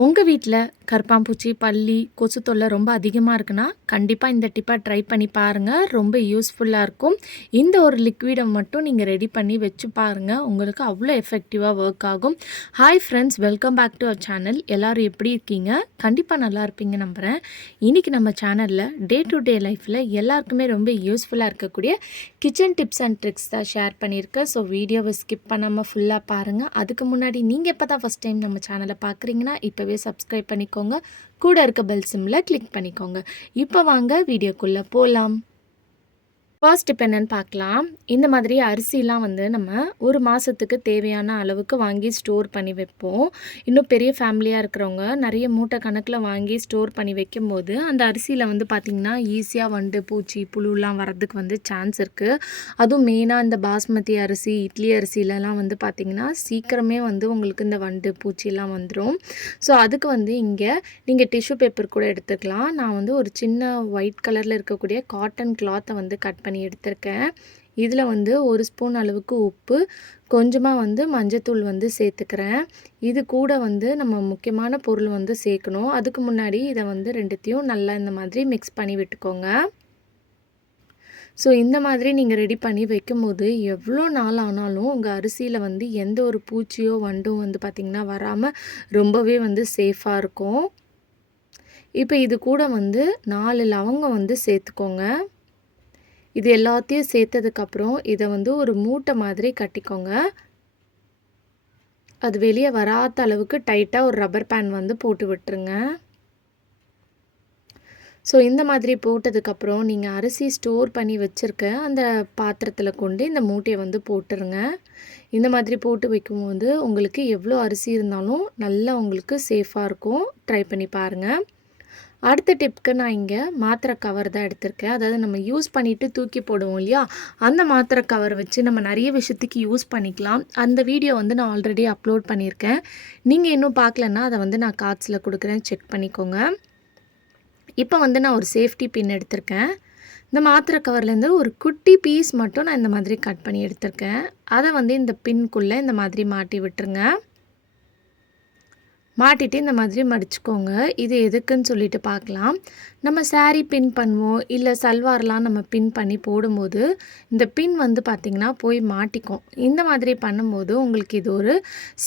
உங்கள் வீட்டில் கருப்பாம்பூச்சி பல்லி கொசு தொல்லை ரொம்ப அதிகமாக இருக்குன்னா கண்டிப்பாக இந்த டிப்பை ட்ரை பண்ணி பாருங்கள் ரொம்ப யூஸ்ஃபுல்லாக இருக்கும். இந்த ஒரு லிக்விடை மட்டும் நீங்கள் ரெடி பண்ணி வச்சு பாருங்கள் உங்களுக்கு அவ்வளோ எஃபெக்டிவாக ஒர்க் ஆகும். Hi friends welcome back to our channel எல்லோரும் எப்படி இருக்கீங்க? கண்டிப்பாக நல்லா இருப்பீங்க நம்புகிறேன் இன்றைக்கி நம்ம சேனலில் டே டு டே லைஃப்பில் எல்லாருக்குமே ரொம்ப யூஸ்ஃபுல்லாக இருக்கக்கூடிய கிச்சன் டிப்ஸ் அண்ட் ட்ரிக்ஸ் தான் ஷேர் பண்ணியிருக்கேன். ஸோ வீடியோவை ஸ்கிப் பண்ணாமல் ஃபுல்லாக பாருங்கள் அதுக்கு முன்னாடி நீங்கள் எப்போ தான் ஃபஸ்ட் டைம் நம்ம சேனலை பார்க்குறீங்கன்னா இப்போவே சப்ஸ்கிரைப் பண்ணிக்கோங்க கூட இருக்க பெல் சிம்மில் கிளிக் பண்ணிக்கோங்க. இப்போ வாங்க வீடியோக்குள்ளே போகலாம் ஃபர்ஸ்ட் இப்போ என்னென்னு பார்க்கலாம் இந்த மாதிரி அரிசிலாம் வந்து நம்ம ஒரு மாதத்துக்கு தேவையான அளவுக்கு வாங்கி ஸ்டோர் பண்ணி வைப்போம். இன்னும் பெரிய ஃபேமிலியாக இருக்கிறவங்க நிறைய மூட்டை கணக்கில் வாங்கி ஸ்டோர் பண்ணி வைக்கும்போது அந்த அரிசியில் வந்து பார்த்திங்கன்னா ஈஸியாக வண்டு பூச்சி புழுலாம் வரதுக்கு வந்து சான்ஸ் இருக்குது அதுவும் மெயினாக இந்த பாஸ்மதி அரிசி இட்லி அரிசிலலாம் வந்து பார்த்திங்கன்னா சீக்கிரமே வந்து உங்களுக்கு இந்த வண்டு பூச்சிலாம் வந்துடும் ஸோ அதுக்கு வந்து இங்கே நீங்கள் டிஷ்யூ பேப்பர் கூட எடுத்துக்கலாம். நான் வந்து ஒரு சின்ன ஒயிட் கலரில் இருக்கக்கூடிய காட்டன் கிளாத்தை வந்து கட் பண்ணி எடுத்திருக்கேன். இதில் வந்து ஒரு ஸ்பூன் அளவுக்கு உப்பு கொஞ்சமாக வந்து மஞ்சத்தூள் வந்து சேர்த்துக்கிறேன். இது கூட வந்து நம்ம முக்கியமான பொருள் வந்து சேர்க்கணும். அதுக்கு முன்னாடி இதை வந்து ரெண்டுத்தையும் நல்லா இந்த மாதிரி மிக்ஸ் பண்ணி விட்டுக்கோங்க. ஸோ இந்த மாதிரி நீங்கள் ரெடி பண்ணி வைக்கும்போது எவ்வளோ நாள் ஆனாலும் உங்கள் அரிசியில் வந்து எந்த ஒரு பூச்சியோ வண்டும் வந்து பார்த்திங்கன்னா வராமல் ரொம்பவே வந்து சேஃபாக இருக்கும். இப்போ இது கூட வந்து நாலு லவங்கம் வந்து சேர்த்துக்கோங்க. இது எல்லாத்தையும் சேர்த்ததுக்கப்புறம் இதை வந்து ஒரு மூட்டை மாதிரி கட்டிக்கோங்க. அது வெளியே வராத அளவுக்கு டைட்டாக ஒரு ரப்பர் பேன் வந்து போட்டு விட்டுருங்க. ஸோ இந்த மாதிரி போட்டதுக்கப்புறம் நீங்கள் அரிசி ஸ்டோர் பண்ணி வச்சுருக்க அந்த பாத்திரத்தில் கொண்டு இந்த மூட்டையை வந்து போட்டுருங்க. இந்த மாதிரி போட்டு வைக்கும்போது உங்களுக்கு எவ்வளோ அரிசி இருந்தாலும் நல்லா உங்களுக்கு சேஃபாக இருக்கும். ட்ரை பண்ணி பாருங்கள் அடுத்த டிப்க்கு நான் இங்கே மாத்திரை கவர் தான் எடுத்திருக்கேன். அதாவது நம்ம யூஸ் பண்ணிவிட்டு தூக்கி போடுவோம் இல்லையா? அந்த மாத்திரை கவர் வச்சு நம்ம நிறைய விஷயத்துக்கு யூஸ் பண்ணிக்கலாம். அந்த வீடியோ வந்து நான் ஆல்ரெடி அப்லோட் பண்ணியிருக்கேன். நீங்கள் இன்னும் பார்க்கலன்னா அதை வந்து நான் கார்ட்ஸில் கொடுக்குறேன். செக் பண்ணிக்கோங்க. இப்போ வந்து நான் ஒரு சேஃப்டி பின் எடுத்திருக்கேன். இந்த மாத்திரை கவர்லேருந்து ஒரு குட்டி பீஸ் மட்டும் நான் இந்த மாதிரி கட் பண்ணி எடுத்திருக்கேன். அதை வந்து இந்த பின்குள்ளே இந்த மாதிரி மாட்டி விட்டுருங்க. மாட்டிட்டு இந்த மாதிரி மடிச்சுக்கோங்க. இது எதுக்குன்னு சொல்லிட்டு பார்க்கலாம். நம்ம சாரீ பின் பண்ணுவோம். இல்லை சல்வார்லாம் நம்ம பின் பண்ணி போடும்போது இந்த பின் வந்து பார்த்திங்கன்னா போய் மாட்டிக்கும். இந்த மாதிரி பண்ணும்போது உங்களுக்கு இது ஒரு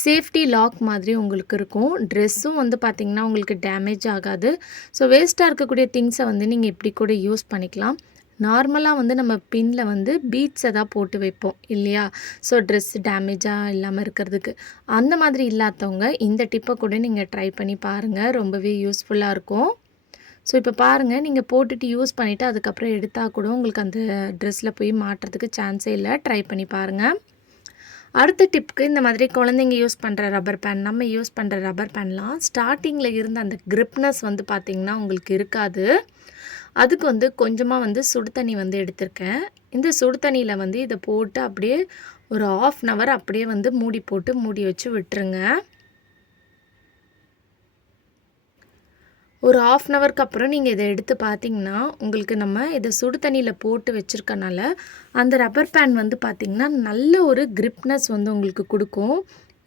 சேஃப்டி லாக் மாதிரி உங்களுக்கு இருக்கும். ட்ரெஸ்ஸும் வந்து பார்த்திங்கன்னா உங்களுக்கு டேமேஜ் ஆகாது. ஸோ வேஸ்ட்டாக இருக்கக்கூடிய திங்ஸை வந்து நீங்கள் இப்படி கூட யூஸ் பண்ணிக்கலாம். நார்மலாக வந்து நம்ம பின்னில் வந்து பீட்ஸை தான் போட்டு வைப்போம் இல்லையா? ஸோ ட்ரெஸ் டேமேஜாக இல்லாமல் இருக்கிறதுக்கு. அந்த மாதிரி இல்லாதவங்க இந்த டிப்பை கூட நீங்கள் ட்ரை பண்ணி பாருங்கள் ரொம்பவே யூஸ்ஃபுல்லாக இருக்கும். ஸோ இப்போ பாருங்கள் நீங்கள் போட்டுட்டு யூஸ் பண்ணிவிட்டு அதுக்கப்புறம் எடுத்தால் கூட உங்களுக்கு அந்த ட்ரெஸ்ஸில் போய் மாட்டுறதுக்கு சான்ஸே இல்லை. ட்ரை பண்ணி பாருங்கள் அடுத்த டிப்புக்கு இந்த மாதிரி குழந்தைங்க யூஸ் பண்ணுற ரப்பர் பேன் நம்ம யூஸ் பண்ணுற ரப்பர் பேன்லாம் ஸ்டார்டிங்கில் இருந்த அந்த கிரிப்னஸ் வந்து பார்த்திங்கன்னா உங்களுக்கு இருக்காது. அதுக்கு வந்து கொஞ்சமாக வந்து சுடு தண்ணி வந்து எடுத்திருக்கேன். இந்த சுடு தண்ணியில் வந்து இதை போட்டு அப்படியே ஒரு ஆஃப் அன் ஹவர் அப்படியே வந்து மூடி போட்டு மூடி வச்சு விட்டுருங்க. ஒரு ஆஃப் அன் ஹவருக்கு அப்புறம் நீங்கள் இதை எடுத்து பார்த்தீங்கன்னா உங்களுக்கு நம்ம இதை சுடு தண்ணியில் போட்டு வச்சுருக்கனால அந்த ரப்பர் பேன் வந்து பார்த்திங்கன்னா நல்ல ஒரு கிரிப்னஸ் வந்து உங்களுக்கு கொடுக்கும்.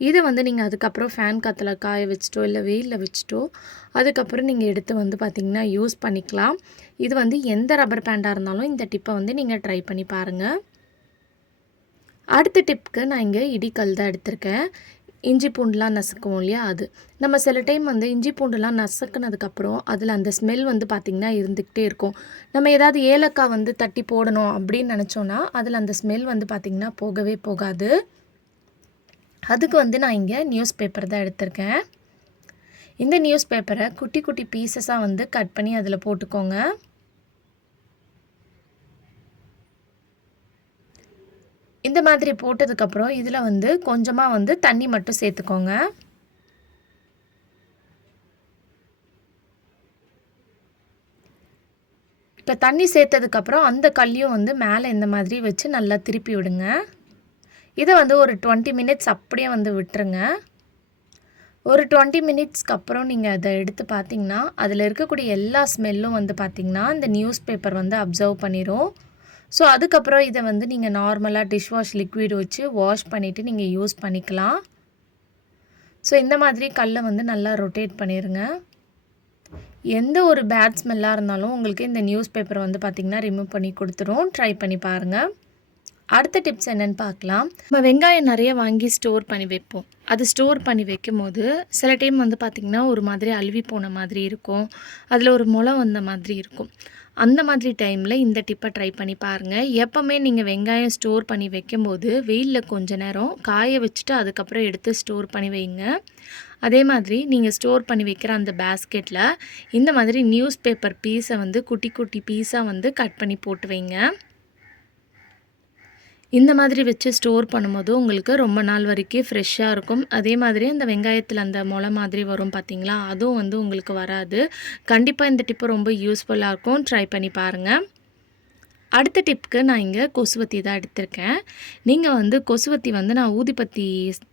இதை வந்து நீங்கள் அதுக்கப்புறம் ஃபேன் காற்றுல காய வச்சுட்டோ இல்லை வெயிலில் வச்சுட்டோ அதுக்கப்புறம் நீங்கள் எடுத்து வந்து பார்த்திங்கன்னா யூஸ் பண்ணிக்கலாம். இது வந்து எந்த ரப்பர் பேண்டாக இருந்தாலும் இந்த டிப்பை வந்து நீங்கள் ட்ரை பண்ணி பாருங்கள் அடுத்த டிப்புக்கு நான் இங்கே இடிக்கல் தான் எடுத்திருக்கேன். இஞ்சி பூண்டுலாம் நசுக்குவோம் இல்லையா அது. நம்ம சில டைம் வந்து இஞ்சி பூண்டுலாம் நசுக்குனதுக்கப்புறம் அதில் அந்த ஸ்மெல் வந்து பார்த்திங்கன்னா இருந்துக்கிட்டே இருக்கும். நம்ம ஏதாவது ஏலக்காய் வந்து தட்டி போடணும் அப்படின்னு நினச்சோன்னா அதில் அந்த ஸ்மெல் வந்து பார்த்திங்கன்னா போகவே போகாது. அதுக்கு வந்து நான் இங்கே நியூஸ் பேப்பர் தான் எடுத்திருக்கேன். இந்த நியூஸ் பேப்பரை குட்டி குட்டி பீசஸாக வந்து கட் பண்ணி அதில் போட்டுக்கோங்க. இந்த மாதிரி போட்டதுக்கப்புறம் இதில் வந்து கொஞ்சமாக வந்து தண்ணி மட்டும் சேர்த்துக்கோங்க. இப்போ தண்ணி சேர்த்ததுக்கப்புறம் அந்த கல்லையும் வந்து மேலே இந்த மாதிரி வச்சு நல்லா திருப்பி விடுங்க. இதை வந்து ஒரு டுவெண்ட்டி மினிட்ஸ் அப்படியே வந்து விட்டுருங்க. ஒரு டுவெண்ட்டி மினிட்ஸ்க்கு அப்புறம் நீங்கள் அதை எடுத்து பார்த்தீங்கன்னா அதில் இருக்கக்கூடிய எல்லா ஸ்மெல்லும் வந்து பார்த்திங்கன்னா இந்த நியூஸ் பேப்பர் வந்து அப்சர்வ் பண்ணிடும் ஸோ அதுக்கப்புறம் இதை வந்து நீங்கள் நார்மலாக டிஷ் வாஷ் லிக்விட் வச்சு வாஷ் பண்ணிவிட்டு நீங்கள் யூஸ் பண்ணிக்கலாம். ஸோ இந்த மாதிரி கல்லை வந்து நல்லா ரொட்டேட் பண்ணிடுங்க எந்த ஒரு பேட் ஸ்மெல்லாக இருந்தாலும் உங்களுக்கு இந்த நியூஸ் பேப்பர் வந்து பார்த்திங்கன்னா ரிமூவ் பண்ணி கொடுத்துரும். ட்ரை பண்ணி பாருங்கள் அடுத்த டிப்ஸ் என்னென்னு பார்க்கலாம். நம்ம வெங்காயம் நிறைய வாங்கி ஸ்டோர் பண்ணி வைப்போம். அது ஸ்டோர் பண்ணி வைக்கும் போது சில டைம் வந்து பார்த்திங்கன்னா ஒரு மாதிரி அழுவி போன மாதிரி இருக்கும். அதில் ஒரு முளை வந்த மாதிரி இருக்கும். அந்த மாதிரி டைமில் இந்த டிப்பை ட்ரை பண்ணி பாருங்கள் எப்போவுமே நீங்கள் வெங்காயம் ஸ்டோர் பண்ணி வைக்கும்போது வெயிலில் கொஞ்ச நேரம் காய வச்சுட்டு அதுக்கப்புறம் எடுத்து ஸ்டோர் பண்ணி வைங்க. அதே மாதிரி நீங்கள் ஸ்டோர் பண்ணி வைக்கிற அந்த பேஸ்கெட்டில் இந்த மாதிரி நியூஸ் பேப்பர் பீஸை வந்து குட்டி குட்டி பீஸாக வந்து கட் பண்ணி போட்டு வைங்க. இந்த மாதிரி வச்சு ஸ்டோர் பண்ணும்போது உங்களுக்கு ரொம்ப நாள் வரைக்கும் ஃப்ரெஷ்ஷாக இருக்கும். அதே மாதிரி அந்த வெங்காயத்தில் அந்த முளை மாதிரி வரும் பார்த்தீங்களா அதுவும் வந்து உங்களுக்கு வராது. கண்டிப்பாக இந்த டிப்பு ரொம்ப யூஸ்ஃபுல்லாக இருக்கும். ட்ரை பண்ணி பாருங்கள் அடுத்த டிப்புக்கு நான் இங்கே கொசுவத்தி தான் எடுத்திருக்கேன். நீங்கள் வந்து கொசுவத்தி வந்து நான் ஊதிப்பத்தி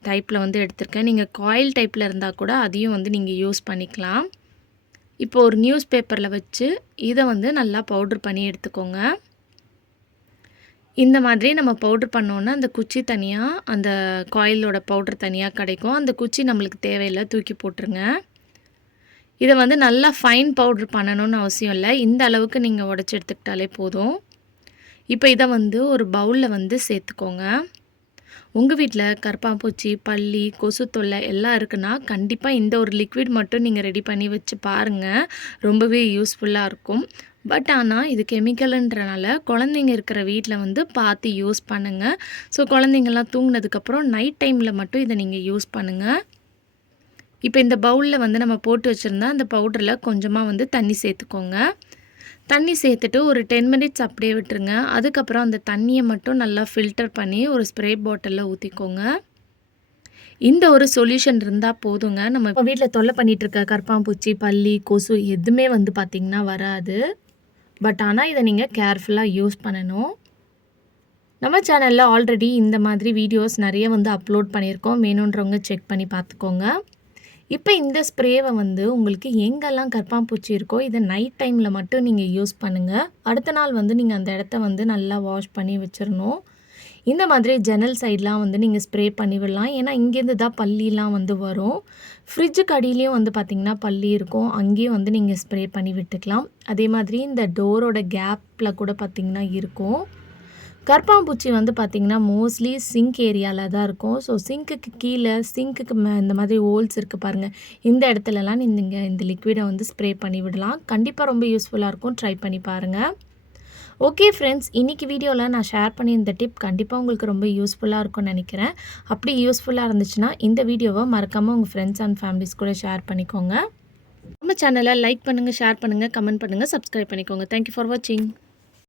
டைப்பில் வந்து எடுத்திருக்கேன். நீங்கள் காயில் டைப்பில் இருந்தால் கூட அதையும் வந்து நீங்கள் யூஸ் பண்ணிக்கலாம். இப்போ ஒரு நியூஸ் பேப்பரில் வச்சு இதை வந்து நல்லா பவுட்ரு பண்ணி எடுத்துக்கோங்க. இந்த மாதிரி நம்ம பவுட்ரு பண்ணோன்னா அந்த குச்சி தனியாக அந்த காயிலோட பவுட்ரு தனியாக கிடைக்கும். அந்த குச்சி நம்மளுக்கு தேவையில்லை தூக்கி போட்டுருங்க. இதை வந்து நல்லா ஃபைன் பவுட்ரு பண்ணணும்னு அவசியம் இல்லை. இந்த அளவுக்கு நீங்கள் உடச்சி எடுத்துக்கிட்டாலே போதும். இப்போ இதை வந்து ஒரு பவுலில் வந்து சேர்த்துக்கோங்க. உங்கள் வீட்டில் கற்பாம்பூச்சி பள்ளி கொசு தொல்லை எல்லாம் இருக்குன்னா கண்டிப்பாக இந்த ஒரு லிக்விட் மட்டும் நீங்கள் ரெடி பண்ணி வச்சு பாருங்கள் ரொம்பவே யூஸ்ஃபுல்லாக இருக்கும். பட் ஆனால் இது கெமிக்கலுன்றனால குழந்தைங்க இருக்கிற வீட்டில் வந்து பார்த்து யூஸ் பண்ணுங்கள் ஸோ குழந்தைங்கள்லாம் தூங்கினதுக்கப்புறம் நைட் டைமில் மட்டும் இதை நீங்கள் யூஸ் பண்ணுங்கள் இப்போ இந்த பவுலில் வந்து நம்ம போட்டு வச்சுருந்தா அந்த பவுடரில் கொஞ்சமாக வந்து தண்ணி சேர்த்துக்கோங்க. தண்ணி சேர்த்துட்டு ஒரு டென் மினிட்ஸ் அப்படியே விட்டுருங்க. அதுக்கப்புறம் அந்த தண்ணியை மட்டும் நல்லா ஃபில்டர் பண்ணி ஒரு ஸ்ப்ரே பாட்டிலில் ஊற்றிக்கோங்க இந்த ஒரு சொல்யூஷன் இருந்தால் போதுங்க. நம்ம வீட்டில் தொல்லை பண்ணிகிட்டு இருக்க கற்பாம்பூச்சி பள்ளி கொசு எதுவுமே வந்து பார்த்திங்கன்னா வராது. பட் ஆனால் இதை நீங்கள் கேர்ஃபுல்லாக யூஸ் பண்ணணும். நம்ம சேனலில் ஆல்ரெடி இந்த மாதிரி வீடியோஸ் நிறைய வந்து அப்லோட் பண்ணியிருக்கோம். வேணுன்றவங்க செக் பண்ணி பார்த்துக்கோங்க. இப்போ இந்த ஸ்ப்ரேவை வந்து உங்களுக்கு எங்கெல்லாம் கற்பாம்பூச்சி இருக்கோ இதை நைட் டைமில் மட்டும் நீங்கள் யூஸ் பண்ணுங்கள் அடுத்த நாள் வந்து நீங்கள் அந்த இடத்த வந்து நல்லா வாஷ் பண்ணி வச்சிடணும் இந்த மாதிரி ஜன்னல் சைட்லாம் வந்து நீங்கள் ஸ்ப்ரே பண்ணி விடலாம். ஏன்னா இங்கேருந்து தான் பள்ளிலாம் வந்து வரும். ஃப்ரிட்ஜுக்கு அடியிலையும் வந்து பார்த்திங்கன்னா பள்ளி இருக்கும். அங்கேயும் வந்து நீங்கள் ஸ்ப்ரே பண்ணி விட்டுக்கலாம். அதே மாதிரி இந்த டோரோட கேப்பில் கூட பார்த்திங்கன்னா இருக்கும். கற்பாம்பூச்சி வந்து பார்த்திங்கன்னா மோஸ்ட்லி சிங்க் ஏரியாவில் தான் இருக்கும். ஸோ சிங்க்குக்கு கீழே சிங்க்குக்கு மே இந்த மாதிரி ஹோல்ஸ் இருக்குது பாருங்கள் இந்த இடத்துலலாம் நீங்கள் இந்த லிக்விடை வந்து ஸ்ப்ரே பண்ணி விடலாம். கண்டிப்பாக ரொம்ப யூஸ்ஃபுல்லாக இருக்கும். ட்ரை பண்ணி பாருங்கள் ஓகே ஃப்ரெண்ட்ஸ் இன்றைக்கி வீடியோவில் நான் ஷேர் பண்ணியிருந்த டிப் கண்டிப்பாக உங்களுக்கு ரொம்ப யூஸ்ஃபுல்லாக இருக்கும்னு நினைக்கிறேன். அப்படி யூஸ்ஃபுல்லாக இருந்துச்சுன்னா இந்த வீடியோவை மறக்காமல் உங்கள் ஃப்ரெண்ட்ஸ் அண்ட் ஃபேமிலிஸ் கூட ஷேர் பண்ணிக்கோங்க. நம்ம சேனலை லைக் பண்ணுங்கள் ஷேர் பண்ணுங்கள் கமெண்ட் பண்ணுங்கள் சப்ஸ்கிரைப் பண்ணிக்கோங்க. தேங்க்யூ ஃபார் வாட்சிங்